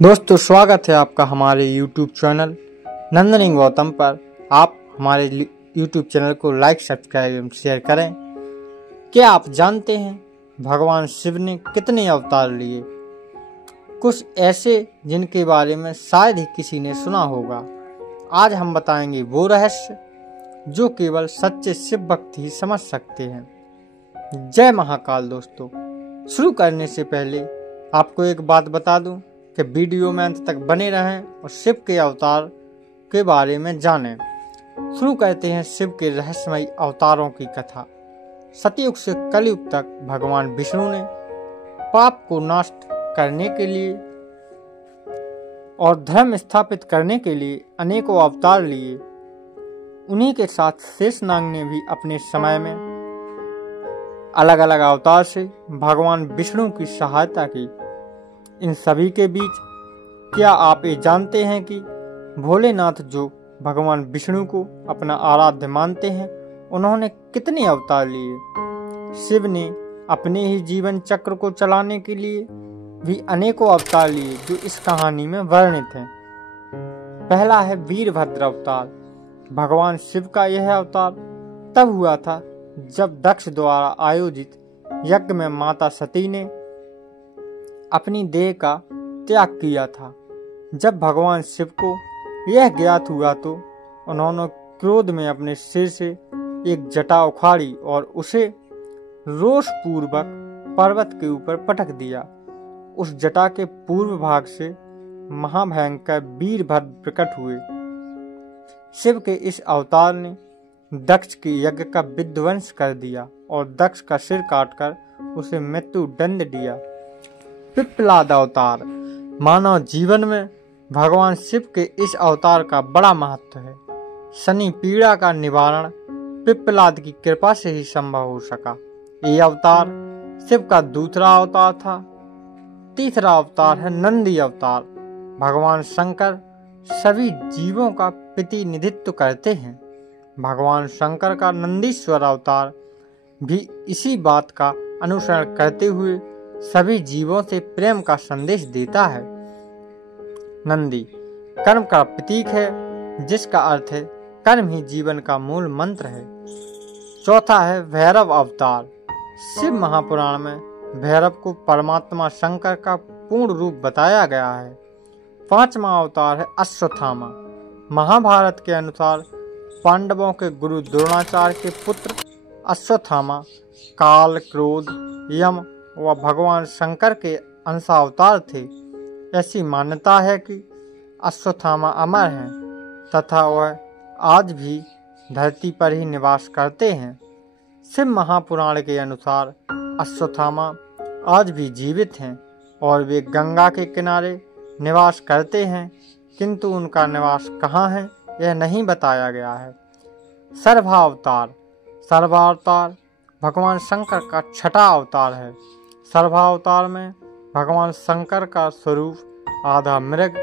दोस्तों, स्वागत है आपका हमारे YouTube चैनल नंदनी गौतम पर। आप हमारे YouTube चैनल को लाइक, सब्सक्राइब एवं शेयर करें। क्या आप जानते हैं भगवान शिव ने कितने अवतार लिए? कुछ ऐसे जिनके बारे में शायद ही किसी ने सुना होगा। आज हम बताएंगे वो रहस्य जो केवल सच्चे शिव भक्त ही समझ सकते हैं। जय महाकाल। दोस्तों, शुरू करने से पहले आपको एक बात बता दूं कि वीडियो में अंत तक बने रहें और शिव के अवतार के बारे में जानें। शुरू करते हैं शिव के रहस्यमयी अवतारों की कथा। सतयुग से कलयुग तक भगवान विष्णु ने पाप को नष्ट करने के लिए और धर्म स्थापित करने के लिए अनेकों अवतार लिए। उन्हीं के साथ शेषनाग ने भी अपने समय में अलग अलग अवतार से भगवान विष्णु की सहायता की। इन सभी के बीच क्या आप ये जानते हैं कि भोलेनाथ, जो भगवान विष्णु को अपना आराध्य मानते हैं, उन्होंने कितने अवतार लिए? शिव ने अपने ही जीवन चक्र को चलाने के लिए भी अनेकों अवतार लिए जो इस कहानी में वर्णित हैं। पहला है वीरभद्र अवतार। भगवान शिव का यह अवतार तब हुआ था जब दक्ष द्वारा आयोजित यज्ञ में माता सती ने अपनी देह का त्याग किया था। जब भगवान शिव को यह ज्ञात हुआ तो उन्होंने क्रोध में अपने सिर से एक जटा उखाड़ी और उसे रोषपूर्वक पर्वत के ऊपर पटक दिया। उस जटा के पूर्व भाग से महाभयंकर वीरभद्र प्रकट हुए। शिव के इस अवतार ने दक्ष के यज्ञ का विध्वंस कर दिया और दक्ष का सिर काटकर उसे मृत्यु दंड दिया। पिप्पलाद अवतार। मानव जीवन में भगवान शिव के इस अवतार का बड़ा महत्व है। शनि पीड़ा का निवारण पिप्पलाद की कृपा से ही संभव हो सका। ये अवतार शिव का दूसरा अवतार था। तीसरा अवतार है नंदी अवतार। भगवान शंकर सभी जीवों का प्रतिनिधित्व करते हैं। भगवान शंकर का नंदीश्वर अवतार भी इसी बात का अनुसरण करते हुए सभी जीवों से प्रेम का संदेश देता है। नंदी कर्म का प्रतीक है, जिसका अर्थ है कर्म ही जीवन का मूल मंत्र है। चौथा है भैरव अवतार। शिव महापुराण में भैरव को परमात्मा शंकर का पूर्ण रूप बताया गया है। पांचवा अवतार है अश्वत्थामा। महाभारत के अनुसार पांडवों के गुरु द्रोणाचार्य के पुत्र अश्वत्थामा काल, क्रोध, यम व भगवान शंकर के अंशावतार थे। ऐसी मान्यता है कि अश्वत्थामा अमर हैं तथा वह आज भी धरती पर ही निवास करते हैं। शिव महापुराण के अनुसार अश्वत्थामा आज भी जीवित हैं और वे गंगा के किनारे निवास करते हैं, किंतु उनका निवास कहाँ है यह नहीं बताया गया है। सर्वावतार। सर्वावतार भगवान शंकर का छठा अवतार है। सर्वावतार में भगवान शंकर का स्वरूप आधा मृग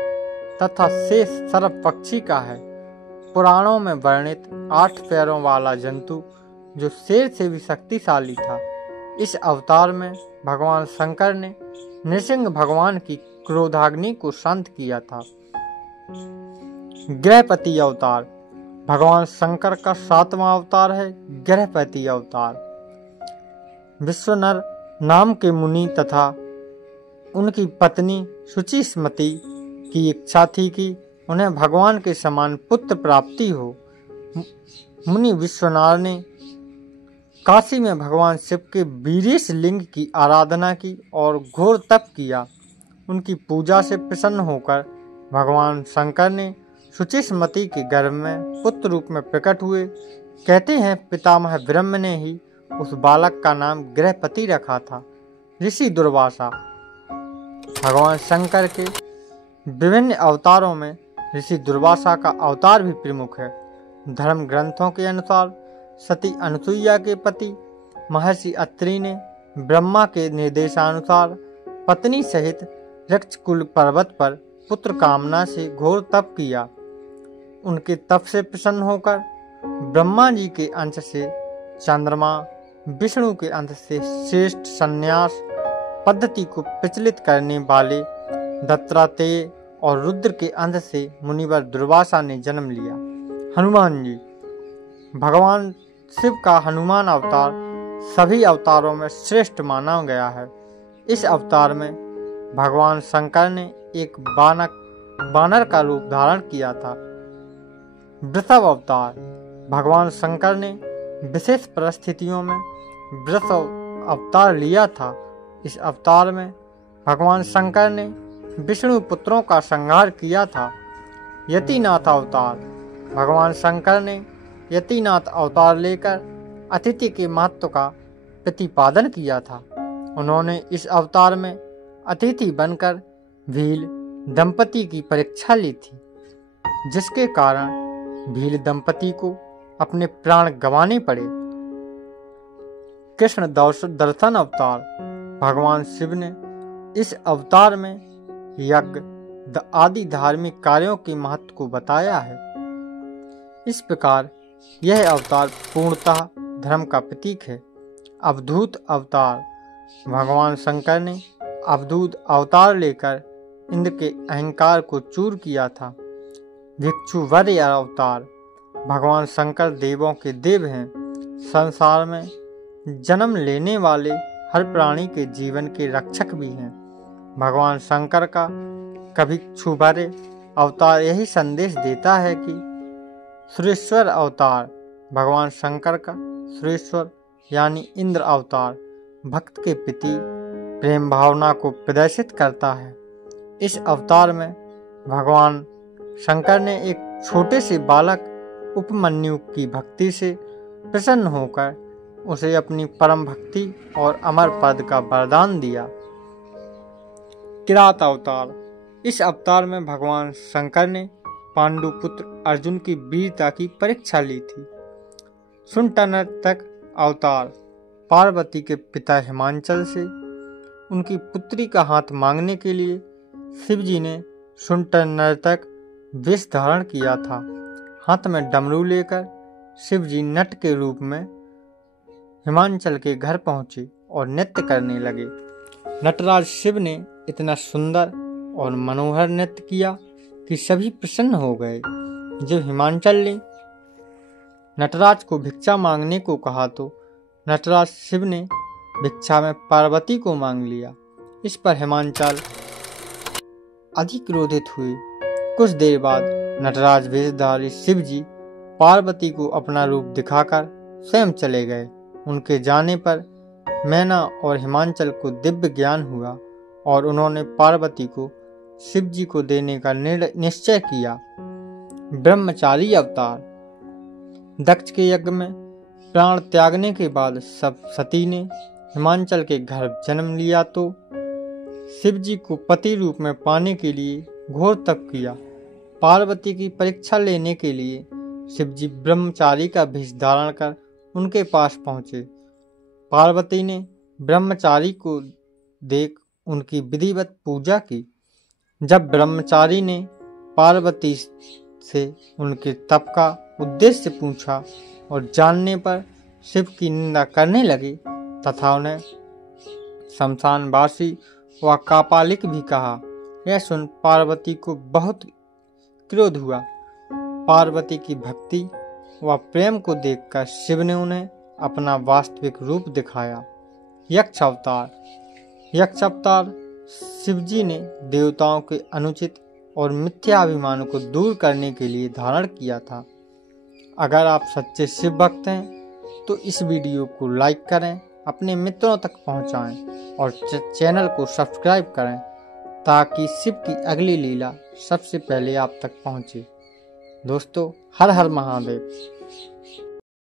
तथा शेष सर्प पक्षी का है। पुराणों में वर्णित 8 पैरों वाला जंतु जो शेर से भी शक्तिशाली था। इस अवतार में भगवान शंकर ने नृसिंह भगवान की क्रोधाग्नि को शांत किया था। गृहपति अवतार। भगवान शंकर का 7वां अवतार है गृहपति अवतार। विश्वनर नाम के मुनि तथा उनकी पत्नी शुचिस्मति की इच्छा थी कि उन्हें भगवान के समान पुत्र प्राप्ति हो। मुनि विश्वनार ने काशी में भगवान शिव के वीरेश लिंग की आराधना की और घोर तप किया। उनकी पूजा से प्रसन्न होकर भगवान शंकर ने शुचिस्मति के गर्भ में पुत्र रूप में प्रकट हुए। कहते हैं पितामह ब्रह्म ने ही उस बालक का नाम गृहपति रखा था। ऋषि दुर्वासा। भगवान शंकर के विभिन्न अवतारों में ऋषि दुर्वासा का अवतार भी प्रमुख है। धर्म ग्रंथों के अनुसार सती अनुसुईया के पति महर्षि अत्रि ने ब्रह्मा के निर्देशानुसार पत्नी सहित रक्षकुल पर्वत पर पुत्र कामना से घोर तप किया। उनके तप से प्रसन्न होकर ब्रह्मा जी के अंश से चंद्रमा, विष्णु के अंश से श्रेष्ठ संन्यास पद्धति को प्रचलित करने वाले दत्तात्रेय और रुद्र के अंश से मुनिवर दुर्वासा ने जन्म लिया। हनुमान जी। भगवान शिव का हनुमान अवतार सभी अवतारों में श्रेष्ठ माना गया है। इस अवतार में भगवान शंकर ने एक बानर का रूप धारण किया था। वृषभ अवतार। भगवान शंकर ने विशेष परिस्थितियों में वृषभ अवतार लिया था। इस अवतार में भगवान शंकर ने विष्णु पुत्रों का संहार किया था। यतिनाथ अवतार। भगवान शंकर ने यतिनाथ अवतार लेकर अतिथि के महत्व का प्रतिपादन किया था। उन्होंने इस अवतार में अतिथि बनकर भील दंपति की परीक्षा ली थी, जिसके कारण भील दंपति को अपने प्राण गंवाने पड़े। कृष्ण दर्शन अवतार। भगवान शिव ने इस अवतार में यज्ञ आदि धार्मिक कार्यों के महत्व को बताया है। इस प्रकार यह अवतार पूर्णतः धर्म का प्रतीक है। अवधूत अवतार। भगवान शंकर ने अवधूत अवतार लेकर इंद्र के अहंकार को चूर किया था। भिक्षुवर्य अवतार। भगवान शंकर देवों के देव हैं। संसार में जन्म लेने वाले हर प्राणी के जीवन के रक्षक भी हैं। भगवान शंकर का भिक्षुवर्य अवतार यही संदेश देता है कि सुरेश्वर अवतार। भगवान शंकर का सुरेश्वर यानी इंद्र अवतार भक्त के प्रति प्रेम भावना को प्रदर्शित करता है। इस अवतार में भगवान शंकर ने एक छोटे से बालक उपमन्यु की भक्ति से प्रसन्न होकर उसे अपनी परम भक्ति और अमर पद का वरदान दिया। किरात अवतार। इस अवतार में भगवान शंकर ने पांडु पुत्र अर्जुन की वीरता की परीक्षा ली थी। शुंठनर्तक अवतार। पार्वती के पिता हिमांचल से उनकी पुत्री का हाथ मांगने के लिए शिवजी ने शुंठनर्तक वेश धारण किया था। हाथ में डमरू लेकर शिवजी नट के रूप में हिमांचल के घर पहुंचे और नृत्य करने लगे। नटराज शिव ने इतना सुंदर और मनोहर नृत्य किया कि सभी प्रसन्न हो गए। जब हिमांचल ने नटराज को भिक्षा मांगने को कहा तो नटराज शिव ने भिक्षा में पार्वती को मांग लिया। इस पर हिमांचल अधिक क्रोधित हुए। कुछ देर बाद नटराज वेशधारी शिवजी पार्वती को अपना रूप दिखाकर स्वयं चले गए। उनके जाने पर मैना और हिमांचल को दिव्य ज्ञान हुआ और उन्होंने पार्वती को शिवजी को देने का निश्चय किया। ब्रह्मचारी अवतार। दक्ष के यज्ञ में प्राण त्यागने के बाद सती ने हिमांचल के घर जन्म लिया तो शिवजी को पति रूप में पाने के लिए घोर तप किया। पार्वती की परीक्षा लेने के लिए शिवजी ब्रह्मचारी का भेष धारण कर उनके पास पहुंचे। पार्वती ने ब्रह्मचारी को देख उनकी विधिवत पूजा की। जब ब्रह्मचारी ने पार्वती से उनके तप का उद्देश्य पूछा और जानने पर शिव की निंदा करने लगे तथा उन्हें शमशानवासी व कापालिक भी कहा। यह सुन पार्वती को बहुत क्रोध हुआ। पार्वती की भक्ति व प्रेम को देखकर शिव ने उन्हें अपना वास्तविक रूप दिखाया। यक्ष अवतार। यक्ष अवतार शिवजी ने देवताओं के अनुचित और मिथ्याभिमान को दूर करने के लिए धारण किया था। अगर आप सच्चे शिव भक्त हैं तो इस वीडियो को लाइक करें, अपने मित्रों तक पहुंचाएं और चैनल को सब्सक्राइब करें ताकि शिव की अगली लीला सबसे पहले आप तक पहुंचे। दोस्तों, हर हर महादेव।